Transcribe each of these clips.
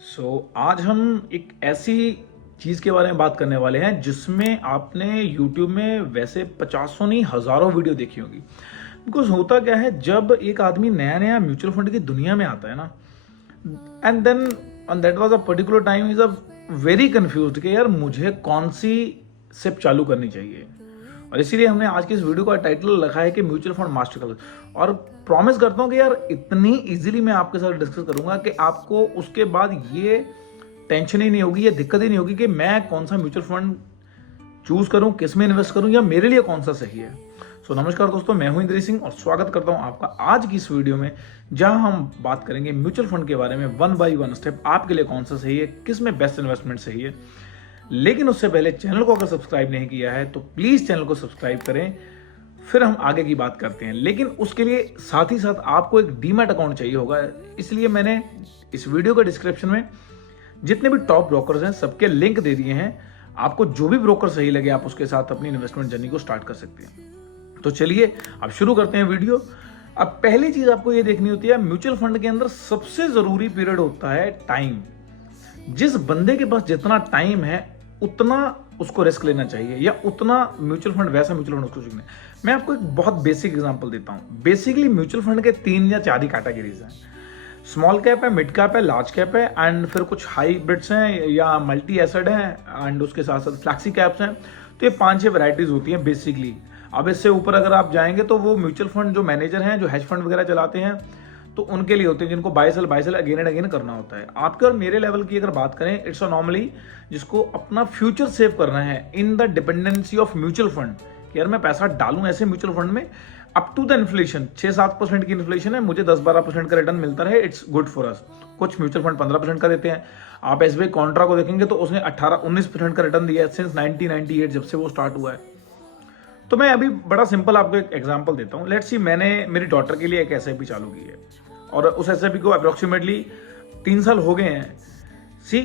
आज हम एक ऐसी चीज़ के बारे में बात करने वाले हैं जिसमें आपने YouTube में वैसे पचासों नहीं हज़ारों वीडियो देखी होगी। बिकॉज होता क्या है, जब एक आदमी नया नया म्यूचुअल फंड की दुनिया में आता है ना, and then on that was a particular time is a very confused कि यार मुझे कौन सी सिप चालू करनी चाहिए। और इसीलिए हमने आज की इस वीडियो का टाइटल रखा है कि म्यूचुअल फंड मास्टर क्लास। और प्रॉमिस करता हूँ कि यार इतनी इजीली मैं आपके साथ डिस्कस करूंगा कि आपको उसके बाद ये टेंशन ही नहीं होगी, ये दिक्कत ही नहीं होगी कि मैं कौन सा म्यूचुअल फंड चूज करूं, किस में इन्वेस्ट करूं या मेरे लिए कौन सा सही है। नमस्कार दोस्तों, मैं हूं इंद्री सिंह और स्वागत करता हूं आपका आज की इस वीडियो में, जहां हम बात करेंगे म्यूचुअल फंड के बारे में वन बाय वन स्टेप, आपके लिए कौन सा सही है, किस में बेस्ट इन्वेस्टमेंट सही है। लेकिन उससे पहले चैनल को अगर सब्सक्राइब नहीं किया है तो प्लीज चैनल को सब्सक्राइब करें, फिर हम आगे की बात करते हैं। लेकिन उसके लिए साथ ही साथ आपको एक डीमैट अकाउंट चाहिए होगा, इसलिए मैंने इस वीडियो के डिस्क्रिप्शन में जितने भी टॉप ब्रोकर्स हैं सबके लिंक दे दिए हैं। आपको जो भी ब्रोकर सही लगे आप उसके साथ अपनी इन्वेस्टमेंट जर्नी को स्टार्ट कर सकते हैं। तो चलिए अब शुरू करते हैं वीडियो। अब पहली चीज आपको ये देखनी होती है, म्यूचुअल फंड के अंदर सबसे जरूरी पीरियड होता है टाइम। जिस बंदे के पास जितना टाइम है उतना उसको रिस्क लेना चाहिए, या उतना म्यूचुअल फंड वैसा म्यूचुअल फंड उसको चुनना है। मैं आपको एक बहुत बेसिक एग्जांपल देता हूं। बेसिकली म्यूचुअल फंड के 3 या 4 ही कैटेगरीज हैं। स्मॉल कैप है, मिड कैप है, लार्ज कैप है, एंड फिर कुछ हाइब्रिड्स हैं या मल्टी एसेट हैं, एंड उसके साथ साथ फ्लैक्सी कैप्स हैं। तो ये 5-6 वैरायटीज होती हैं बेसिकली। अब इससे ऊपर अगर आप जाएंगे तो वो म्यूचुअल फंड जो मैनेजर हैं, जो हेज फंड वगैरह चलाते हैं, तो उनके लिए होते हैं जिनको buy sell again and again करना होता है। आपके और मेरे लेवल की अगर बात करें, इट्स अ नॉर्मली जिसको अपना फ्यूचर सेव करना है in the dependency of mutual fund, कि यार मैं पैसा डालूं ऐसे म्यूचुअल फंड में अप टू द इन्फ्लेशन। 6-7% की इन्फ्लेशन है, मुझे 10-12% का रिटर्न मिलता रहे, इट्स गुड फॉर अस। कुछ म्यूचुअल फंड 15% का देते हैं। आप एसबीआई कॉन्ट्रा को देखेंगे तो उसने 18-19% का रिटर्न दिया है सिंस 1998 जब से वो स्टार्ट हुआ है। तो मैं अभी बड़ा सिंपल आपको एक एग्जांपल देता हूँ। लेट्स सी, मैंने मेरी डॉटर के लिए एक एसआईपी चालू की है और उस एसआईपी को अप्रोक्सीमेटली 3 साल हो गए हैं। सी,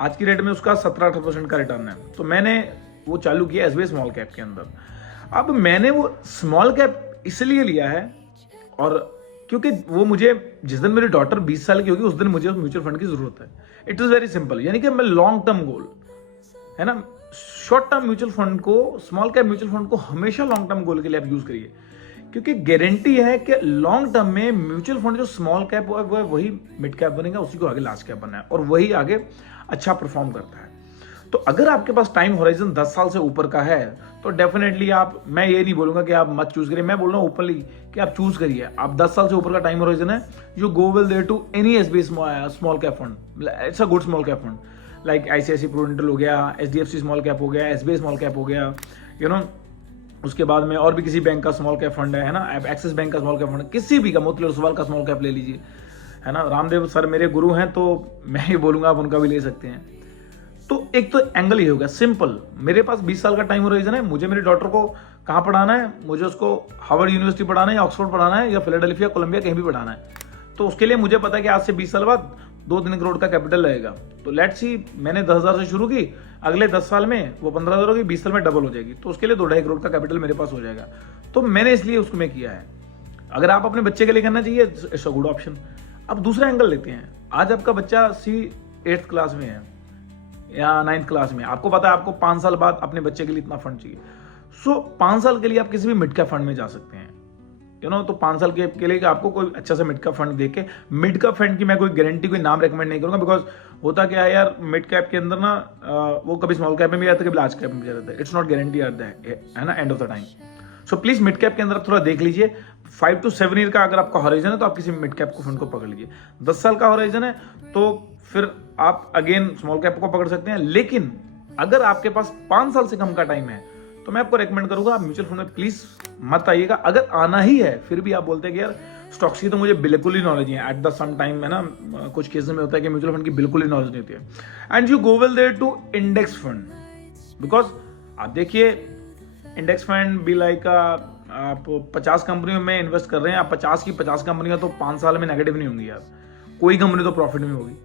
आज की रेट में उसका 17-18% का रिटर्न है। तो मैंने वो चालू किया एसबीआई स्मॉल कैप के अंदर। अब मैंने वो स्मॉल कैप इसलिए लिया है और क्योंकि वो मुझे, जिस दिन मेरी डॉटर 20 साल की होगी उस दिन मुझे उस म्यूचुअल फंड की जरूरत है। इट इज वेरी सिंपल, यानी कि मैं लॉन्ग टर्म गोल है ना, शॉर्ट टर्म म्यूचुअल फंड को, स्मॉल कैप म्यूचुअल फंड को हमेशा लॉन्ग टर्म गोल के लिए आप यूज करिए, क्योंकि गारंटी है कि लॉन्ग टर्म में म्यूचुअल फंड जो स्मॉल कैप हुआ है वही मिड कैप बनेगा, उसी को आगे लार्ज कैप बनना है और वही आगे अच्छा परफॉर्म करता है। तो अगर आपके पास टाइम होराइजन 10 साल से ऊपर का है तो डेफिनेटली आप, मैं ये नहीं बोलूंगा कि आप मत चूज करिए, मैं बोल रहा हूँ ओपनली कि आप चूज करिए। आप 10 साल से ऊपर का टाइम होराइजन है, you go will there to any SBI small cap fund, it's a good small cap fund like ICICI Prudential हो गया, एचडीएफसी स्मॉल कैप हो गया, एसबीआई स्मॉल कैप हो गया, यू नो। उसके बाद में और भी किसी बैंक का स्मॉल कैप फंड है ना, एक्सिस बैंक का स्मॉल कैप फंड, किसी भी का, मोतीलाल ओसवाल का स्मॉल कैप ले लीजिए, है ना। रामदेव सर मेरे गुरु हैं तो मैं ही बोलूंगा, आप उनका भी ले सकते हैं। तो एक तो एंगल ये होगा सिंपल, मेरे पास 20 साल का टाइम होराइजन है, मुझे मेरी डॉटर को कहाँ पढ़ाना है, मुझे उसको हार्वर्ड यूनिवर्सिटी पढ़ाना है या ऑक्सफोर्ड पढ़ाना है या फिलाडेल्फिया कोलंबिया कहीं भी पढ़ाना है। तो उसके लिए मुझे पता है कि आज से 20 साल बाद 2-3 करोड़ का कैपिटल लगेगा। तो लेट्स सी, मैंने 10,000 से शुरू की, अगले 10 साल में वो 15,000 होगी, 20 साल में डबल हो जाएगी, तो उसके लिए 2-2.5 करोड़ का कैपिटल मेरे पास हो जाएगा। तो मैंने इसलिए उसको में किया है। अगर आप अपने बच्चे के लिए करना चाहिए, इट्स अ गुड ऑप्शन। अब दूसरा एंगल लेते हैं। आज आपका बच्चा 8th क्लास में है या 9th क्लास में, आपको पता है आपको 5 साल बाद अपने बच्चे के लिए इतना फंड चाहिए। सो 5 साल के लिए आप किसी भी मिड कैप फंड में जा सकते हैं, यू नो। तो 5 साल के लिए आपको कोई अच्छा सा मिड कैप फंड देके, मिड कैप फंड की मैं कोई गारंटी, कोई नाम रेकमेंड नहीं करूंगा, बिकॉज होता क्या है यार, मिड कैप के अंदर ना वो कभी स्मॉल कैप में भी आता है, कभी लार्ज कैप में भी आता है, इट्स नॉट गारंटी आता है ना end of the time. So please mid cap के अंदर थोड़ा देख लीजिए। 5 to 7 ईयर का अगर आपका हॉराइजन है तो आप किसी मिड कैप को फंड को पकड़ लीजिए। 10 साल का हॉराइजन है तो फिर आप अगेन स्मॉल कैप को पकड़ सकते हैं। लेकिन अगर आपके पास 5 साल से कम का टाइम है तो मैं आपको रेकमेंड करूंगा आप म्यूचुअल फंड में प्लीज मत आइएगा। अगर आना ही है, फिर भी आप बोलते हैं कि यार स्टॉक्स की तो मुझे बिल्कुल ही नॉलेज नहीं है, एट द सम टाइम है ना, कुछ केसेस में होता है कि म्यूचुअल फंड की बिल्कुल ही नॉलेज नहीं होती है, and you go will there to index fund. Because आप देखिए, इंडेक्स फंड भी लाइक आप 50 कंपनियों में इन्वेस्ट कर रहे हैं, आप 50 की 50 कंपनियां तो 5 साल में नेगेटिव नहीं होंगी यार, कोई कंपनी तो प्रॉफिट में होगी।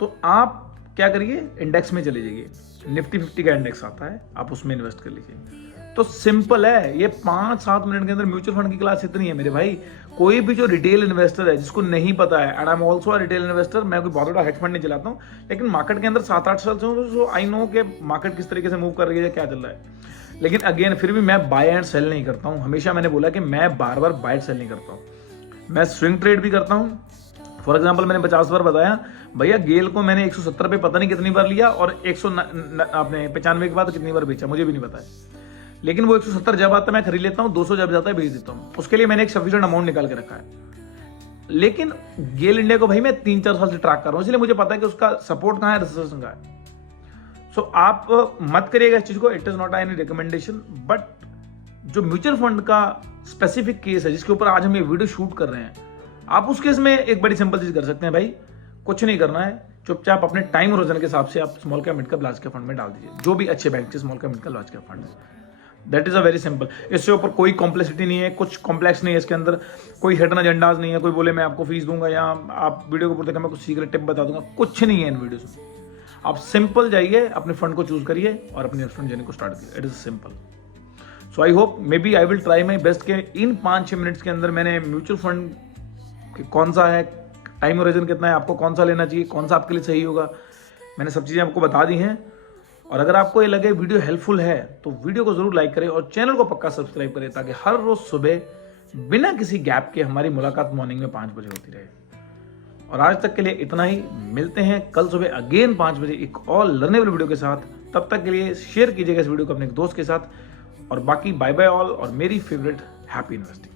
तो आप क्या करिए, इंडेक्स में चले जाइए, निफ्टी 50 का इंडेक्स आता है, आप उसमें इन्वेस्ट कर लीजिए। तो सिंपल है, ये 5-7 मिनट के अंदर म्यूचुअल फंड की क्लास इतनी है मेरे भाई। कोई भी जो रिटेल इन्वेस्टर है जिसको नहीं पता है, and I am also a retail investor, मैं कोई बहुत बड़ा हेज फंड नहीं चलाता हूँ, लेकिन मार्केट के अंदर 7-8 साल से हूँ, सो आई नो कि मार्केट किस तरीके से मूव कर रही है, क्या चल रहा है। लेकिन अगेन फिर भी मैं बाय एंड सेल नहीं करता हूँ। हमेशा मैंने बोला कि मैं बार बार बाय सेल नहीं करता हूँ, मैं स्विंग ट्रेड भी करता हूँ। फॉर एग्जाम्पल मैंने 50 बार बताया भैया, गेल को मैंने 170 पे पता नहीं कितनी बार लिया और 195 के बाद कितनी बार बेचा मुझे भी नहीं पता है, लेकिन वो 170 जब आता है मैं खरीद लेता हूँ, 200 जब जाता है बेच देता हूँ। उसके लिए मैंने एक सफिशिएंट अमाउंट निकाल के रखा है। लेकिन गेल इंडिया को भाई मैं 3-4 साल से ट्रैक कर रहा हूँ, इसलिए मुझे पता है कि उसका सपोर्ट कहाँ है, रेजिस्टेंस कहाँ है। सो आप मत करिएगा इस चीज को, it is not any recommendation. But जो म्यूचुअल फंड का स्पेसिफिक केस है जिसके ऊपर आज हम ये वीडियो शूट कर रहे हैं, आप उस केस में एक बड़ी सिंपल चीज कर सकते हैं भाई, कुछ नहीं करना है, चुपचाप अपने टाइम होराइजन के हिसाब से आप small cap mid cap large cap fund में डाल दीजिए, जो भी अच्छे बैंक के small cap mid cap large cap fund है। That is a very simple. इससे ऊपर कोई कॉम्प्लेक्सिटी नहीं है, कुछ कॉम्प्लेक्स नहीं है इसके अंदर, कोई हिडन एजेंडाज नहीं है, कोई बोले मैं आपको फीस दूंगा या आप वीडियो के ऊपर देखा मैं कुछ सीक्रेट टिप बता दूंगा, कुछ नहीं है इन वीडियोस में। आप सिंपल जाइए, अपने फंड को चूज करिए और अपनी इन्वेस्टमेंट जर्नी को स्टार्ट करिए। It is simple. So I hope maybe I will try my best के इन 5-6 मिनट्स के अंदर मैंने म्यूचुअल फंड कौन सा है, टाइम होराइजन कितना है, आपको कौन सा लेना चाहिए, कौन सा आपके लिए सही होगा, मैंने सब चीज़ें आपको बता दी हैं। और अगर आपको ये लगे वीडियो हेल्पफुल है तो वीडियो को जरूर लाइक करें और चैनल को पक्का सब्सक्राइब करें, ताकि हर रोज सुबह बिना किसी गैप के हमारी मुलाकात मॉर्निंग में 5 बजे होती रहे। और आज तक के लिए इतना ही, मिलते हैं कल सुबह अगेन 5 बजे एक और लर्नेबल वीडियो के साथ। तब तक के लिए शेयर कीजिएगा इस वीडियो को अपने एक दोस्त के साथ, और बाकी बाय बाय ऑल, और मेरी फेवरेट हैप्पी इन्वेस्टिंग।